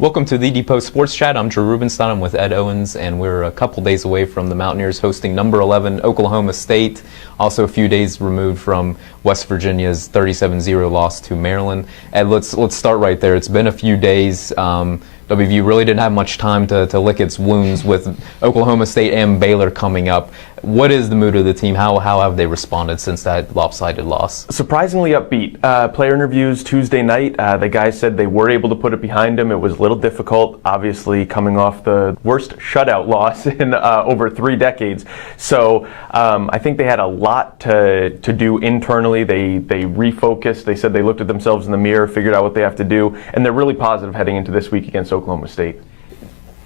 Welcome to the DPost Sports Chat. I'm Drew Rubenstein. I'm with Ed Owens, and we're a couple days away from the Mountaineers hosting number 11 Oklahoma State. Also a few days removed from West Virginia's 37-0 loss to Maryland. Ed, let's start right there. It's been a few days. WVU really didn't have much time to lick its wounds with Oklahoma State and Baylor coming up. What is the mood of the team? How have they responded since that lopsided loss? Surprisingly upbeat. Player interviews Tuesday night. The guys said they were able to put it behind them. It was a little difficult, obviously, coming off the worst shutout loss in over 3 decades. So I think they had a lot to do internally. They refocused. They said they looked at themselves in the mirror, figured out what they have to do, and they're really positive heading into this week against Oklahoma State.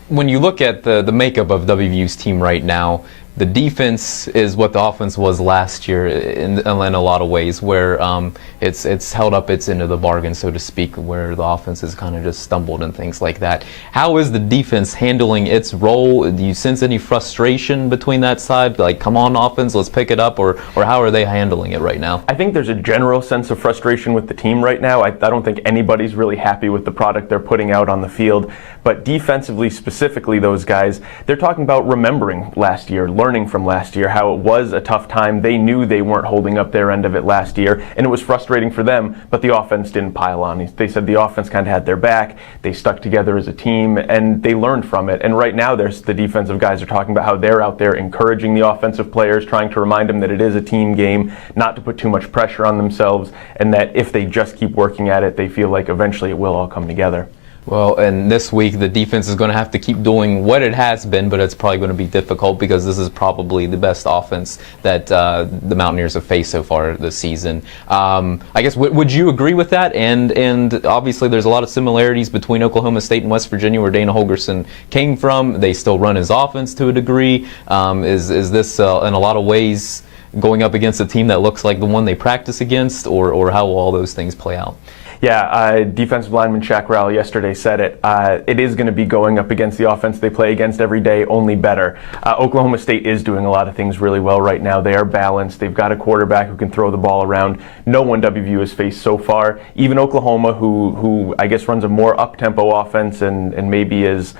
When you look at the makeup of WVU's team right now, the defense is what the offense was last year in a lot of ways, where it's held up its end of the bargain, so to speak, where the offense has kind of just stumbled and things like that. How is the defense handling its role? Do you sense any frustration between that side? Like, come on, offense, let's pick it up, or how are they handling it right now? I think there's a general sense of frustration with the team right now. I don't think anybody's really happy with the product they're putting out on the field. But defensively, specifically, those guys, they're talking about remembering last year, learning from last year, how it was a tough time. They knew they weren't holding up their end of it last year, and it was frustrating for them, but the offense didn't pile on. They said the offense kind of had their back, they stuck together as a team, and they learned from it. And right now, the defensive guys are talking about how they're out there encouraging the offensive players, trying to remind them that it is a team game, not to put too much pressure on themselves, and that if they just keep working at it, they feel like eventually it will all come together. Well, and this week the defense is going to have to keep doing what it has been, but it's probably going to be difficult because this is probably the best offense that the Mountaineers have faced so far this season. I guess, would you agree with that? And obviously there's a lot of similarities between Oklahoma State and West Virginia, where Dana Holgorsen came from. They still run his offense to a degree. Is this in a lot of ways going up against a team that looks like the one they practice against, or how will all those things play out? Yeah, defensive lineman Shaq Rowell yesterday said it. It is going to be going up against the offense they play against every day, only better. Oklahoma State is doing a lot of things really well right now. They are balanced. They've got a quarterback who can throw the ball around. No one WVU has faced so far. Even Oklahoma, who I guess runs a more up-tempo offense and maybe is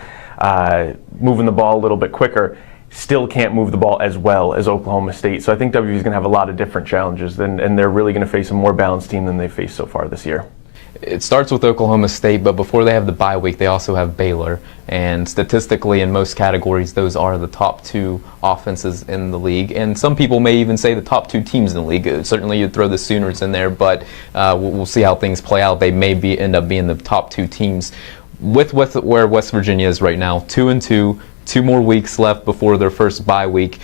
moving the ball a little bit quicker, still can't move the ball as well as Oklahoma State. So I think WVU is going to have a lot of different challenges, and they're really going to face a more balanced team than they've faced so far this year. It starts with Oklahoma State, but before they have the bye week, they also have Baylor. And statistically, in most categories, those are the top 2 offenses in the league. And some people may even say the top 2 teams in the league. Certainly, you'd throw the Sooners in there, but we'll see how things play out. They may end up being the top 2 teams. With where West Virginia is right now, 2-2. 2 more weeks left before their first bye week.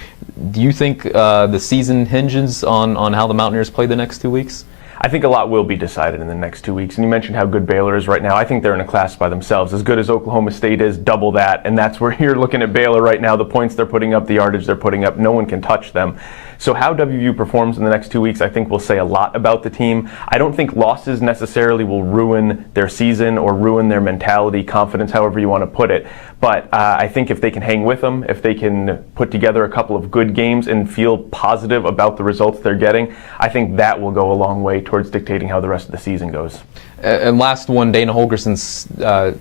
Do you think the season hinges on how the Mountaineers play the next 2 weeks? I think a lot will be decided in the next 2 weeks. And you mentioned how good Baylor is right now. I think they're in a class by themselves. As good as Oklahoma State is, double that. And that's where you're looking at Baylor right now. The points they're putting up, the yardage they're putting up, no one can touch them. So how WVU performs in the next 2 weeks, I think will say a lot about the team. I don't think losses necessarily will ruin their season or ruin their mentality, confidence, however you want to put it. But I think if they can hang with them, if they can put together a couple of good games and feel positive about the results they're getting, I think that will go a long way towards dictating how the rest of the season goes. And last one, Dana Holgorsen's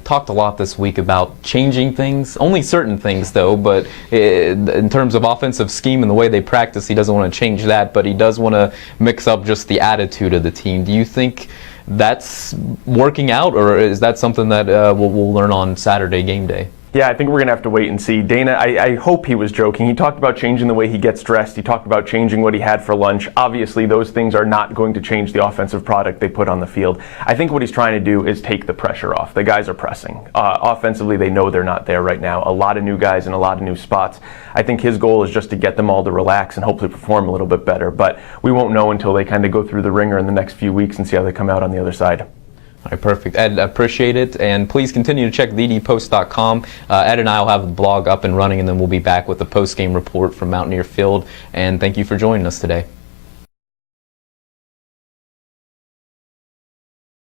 talked a lot this week about changing things, only certain things though, but in terms of offensive scheme and the way they practice, he doesn't want to change that, but he does want to mix up just the attitude of the team. Do you think that's working out, or is that something that we'll learn on Saturday game day? Yeah, I think we're going to have to wait and see. Dana, I hope he was joking. He talked about changing the way he gets dressed. He talked about changing what he had for lunch. Obviously, those things are not going to change the offensive product they put on the field. I think what he's trying to do is take the pressure off. The guys are pressing. Offensively, they know they're not there right now. A lot of new guys in a lot of new spots. I think his goal is just to get them all to relax and hopefully perform a little bit better. But we won't know until they kind of go through the ringer in the next few weeks and see how they come out on the other side. All right, perfect. Ed, I appreciate it. And please continue to check TheDPost.com. Ed and I will have the blog up and running, and then we'll be back with the post-game report from Mountaineer Field. And thank you for joining us today.